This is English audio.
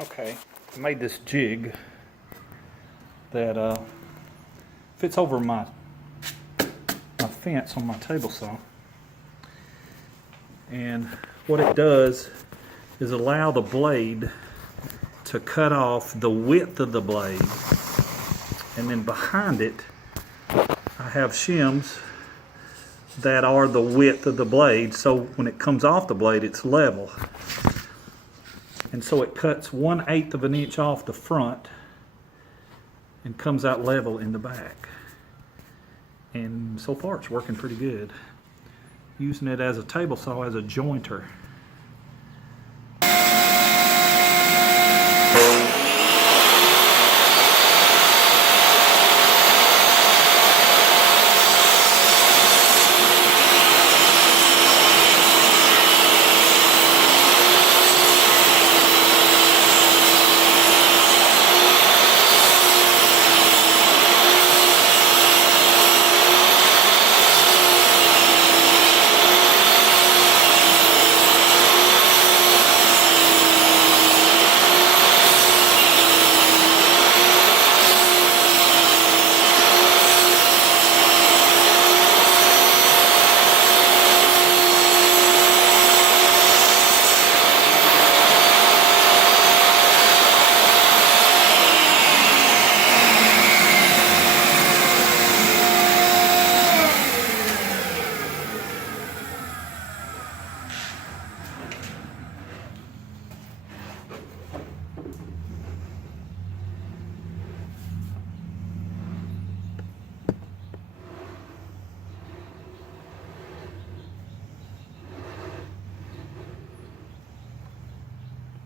Okay, I made this jig that fits over my fence on my table saw. And what it does is allow the blade to cut off the width of the blade. And then behind it, I have shims that are the width of the blade, so when it comes off the blade, it's level. And so it cuts 1/8 of an inch off the front and comes out level in the back. And so far it's working pretty good. Using it as a table saw, as a jointer.